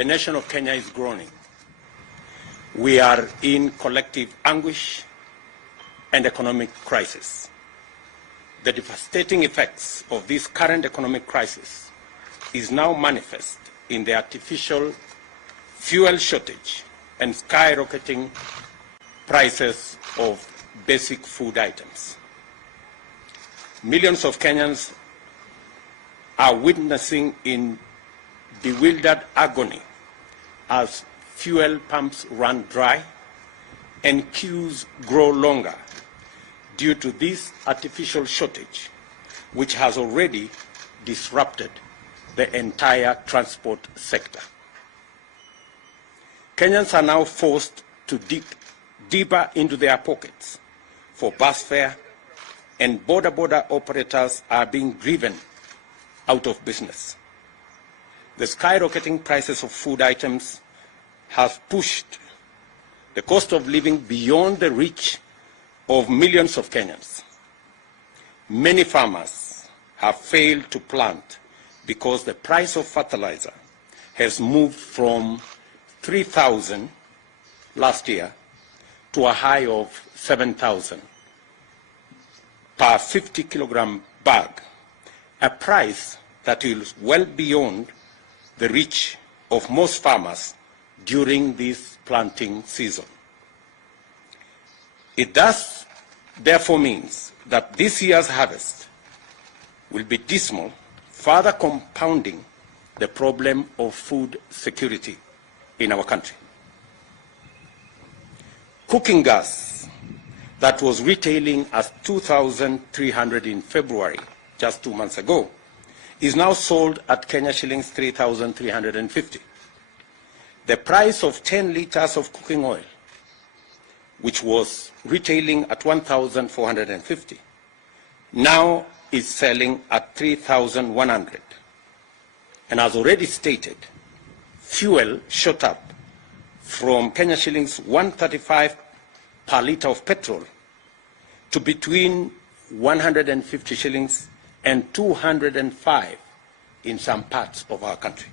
The nation of Kenya is groaning. We are in collective anguish and economic crisis. The devastating effects of this current economic crisis is now manifest in the artificial fuel shortage and skyrocketing prices of basic food items. Millions of Kenyans are witnessing in bewildered agony as fuel pumps run dry and queues grow longer due to this artificial shortage, which has already disrupted the entire transport sector. Kenyans are now forced to dig deeper into their pockets for bus fare, and border operators are being driven out of business. The skyrocketing prices of food items have pushed the cost of living beyond the reach of millions of Kenyans. Many farmers have failed to plant because the price of fertilizer has moved from 3,000 last year to a high of 7,000 per 50 kilogram bag, a price that is well beyond the reach of most farmers during this planting season. It thus therefore means that this year's harvest will be dismal, further compounding the problem of food security in our country. Cooking gas that was retailing as 2,300 in February, just 2 months ago, is now sold at Kenya shillings 3,350. The price of 10 liters of cooking oil, which was retailing at 1,450, now is selling at 3,100. And as already stated, fuel shot up from Kenya shillings 135 per liter of petrol to between 150 shillings and 205 in some parts of our country.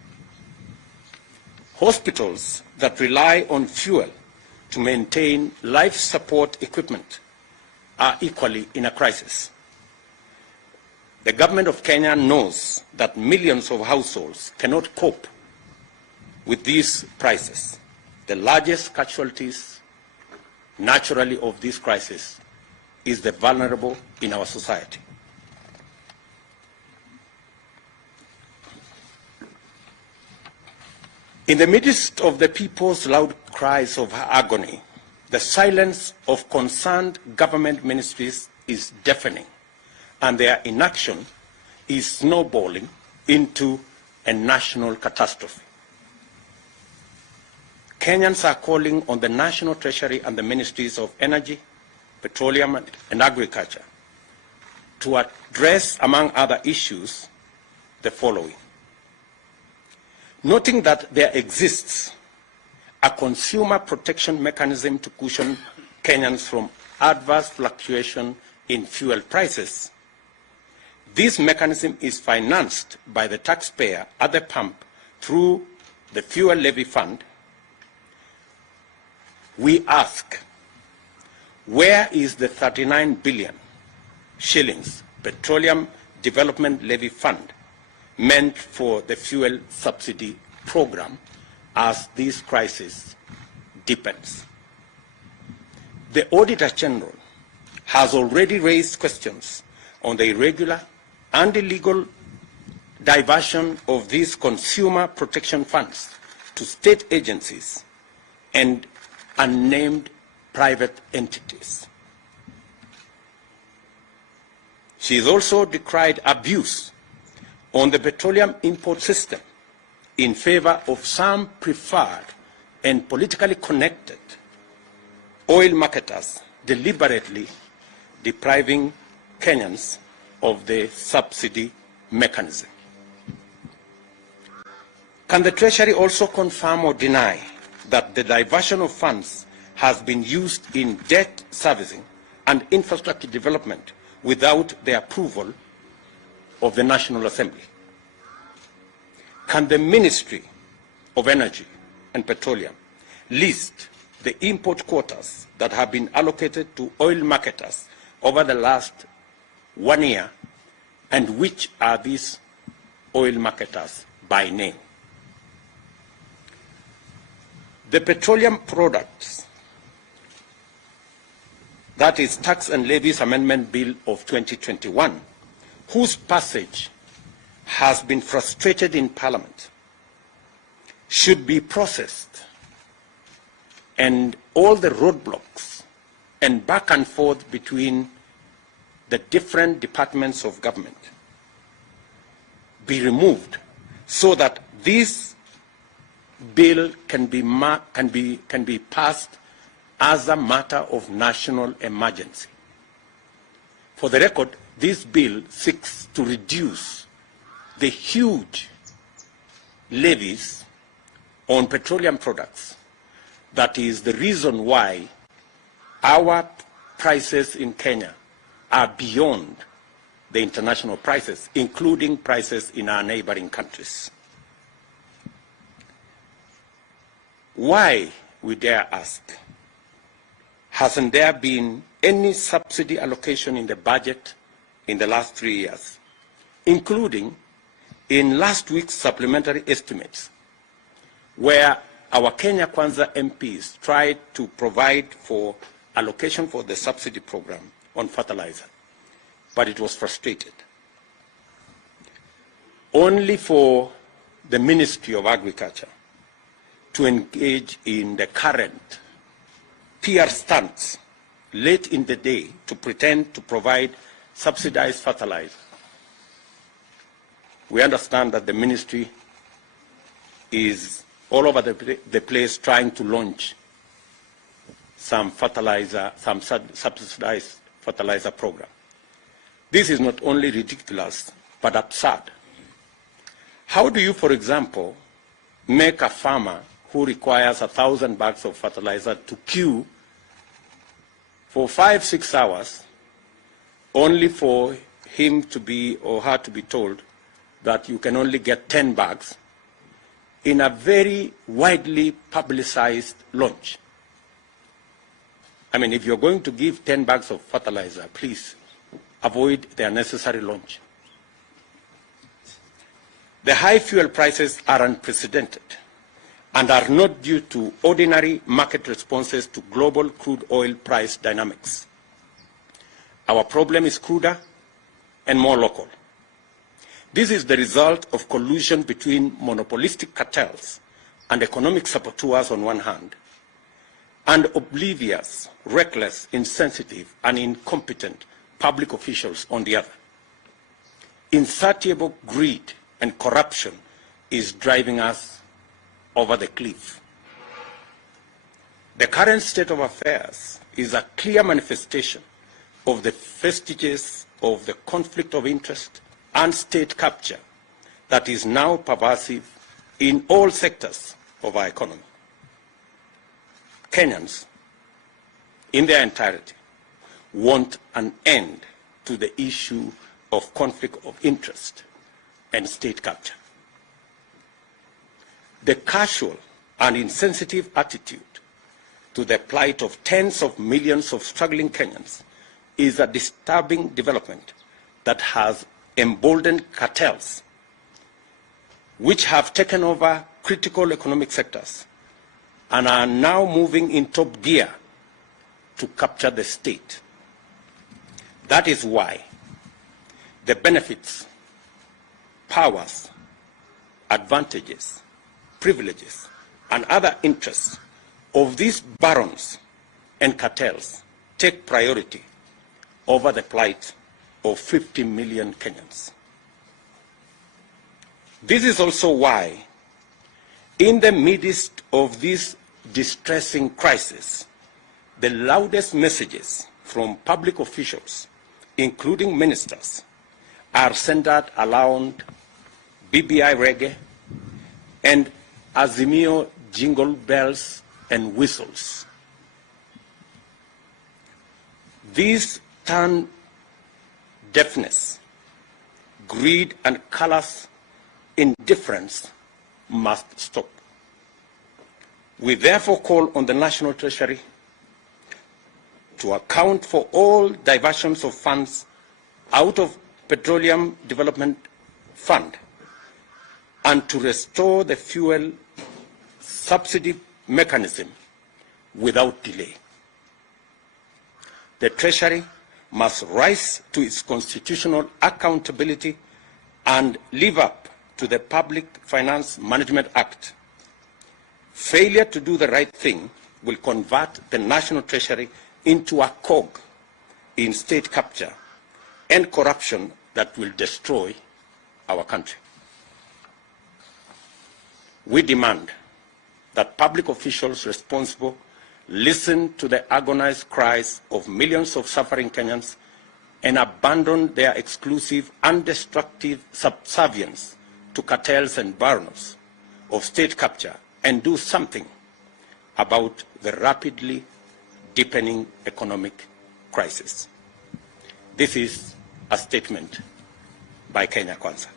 Hospitals that rely on fuel to maintain life support equipment are equally in a crisis. The government of Kenya knows that millions of households cannot cope with these prices. The largest casualties, naturally, of this crisis is the vulnerable in our society. In the midst of the people's loud cries of agony, the silence of concerned government ministries is deafening, and their inaction is snowballing into a national catastrophe. Kenyans are calling on the National Treasury and the Ministries of Energy, Petroleum and Agriculture to address, among other issues, the following. Noting that there exists a consumer protection mechanism to cushion Kenyans from adverse fluctuation in fuel prices, this mechanism is financed by the taxpayer at the pump through the fuel levy fund. We ask, where is the 39 billion shillings petroleum development levy fund meant for the fuel subsidy program as this crisis deepens? The Auditor General has already raised questions on the irregular and illegal diversion of these consumer protection funds to state agencies and unnamed private entities. She has also decried abuse on the petroleum import system in favor of some preferred and politically connected oil marketers deliberately depriving Kenyans of the subsidy mechanism. Can the Treasury also confirm or deny that the diversion of funds has been used in debt servicing and infrastructure development without the approval of the National Assembly? Can the Ministry of Energy and Petroleum list the import quotas that have been allocated to oil marketers over the last 1 year, and which are these oil marketers by name. The Petroleum Products, that is Tax and Levies Amendment Bill of 2021, whose passage has been frustrated in Parliament, should be processed, and all the roadblocks and back and forth between the different departments of government be removed, so that this bill can be passed as a matter of national emergency. For the record, this bill seeks to reduce the huge levies on petroleum products. That is the reason why our prices in Kenya are beyond the international prices, including prices in our neighboring countries. Why, we dare ask, hasn't there been any subsidy allocation in the budget in the last 3 years, including in last week's supplementary estimates, where our Kenya Kwanza MPs tried to provide for allocation for the subsidy program on fertilizer, but it was frustrated. Only for the Ministry of Agriculture to engage in the current PR stunts late in the day to pretend to provide subsidized fertilizer. We understand that the ministry is all over the place trying to launch some subsidized fertilizer program. This is not only ridiculous, but absurd. How do you, for example, make a farmer who requires 1,000 bags of fertilizer to queue for 5-6 hours, only for him to be or her to be told that you can only get 10 bags in a very widely publicized launch? I mean, if you're going to give 10 bags of fertilizer, please avoid the unnecessary launch. The high fuel prices are unprecedented and are not due to ordinary market responses to global crude oil price dynamics. Our problem is cruder and more local. This is the result of collusion between monopolistic cartels and economic saboteurs on one hand, and oblivious, reckless, insensitive, and incompetent public officials on the other. Insatiable greed and corruption is driving us over the cliff. The current state of affairs is a clear manifestation of the vestiges of the conflict of interest and state capture that is now pervasive in all sectors of our economy. Kenyans, in their entirety, want an end to the issue of conflict of interest and state capture. The casual and insensitive attitude to the plight of tens of millions of struggling Kenyans is a disturbing development that has emboldened cartels, which have taken over critical economic sectors and are now moving in top gear to capture the state. That is why the benefits, powers, advantages, privileges, and other interests of these barons and cartels take priority over the plight of 50 million Kenyans. This is also why, in the midst of this distressing crisis, the loudest messages from public officials, including ministers, are centered around BBI reggae and Azimio jingle bells and whistles. These turn deafness, greed, and callous indifference must stop. We therefore call on the National Treasury to account for all diversions of funds out of Petroleum Development Fund and to restore the fuel subsidy mechanism without delay. The Treasury must rise to its constitutional accountability and live up to the Public Finance Management Act. Failure to do the right thing will convert the National Treasury into a cog in state capture and corruption that will destroy our country. We demand that public officials responsible listen to the agonized cries of millions of suffering Kenyans and abandon their exclusive and destructive subservience to cartels and barons of state capture and do something about the rapidly deepening economic crisis. This is a statement by Kenya Kwanza.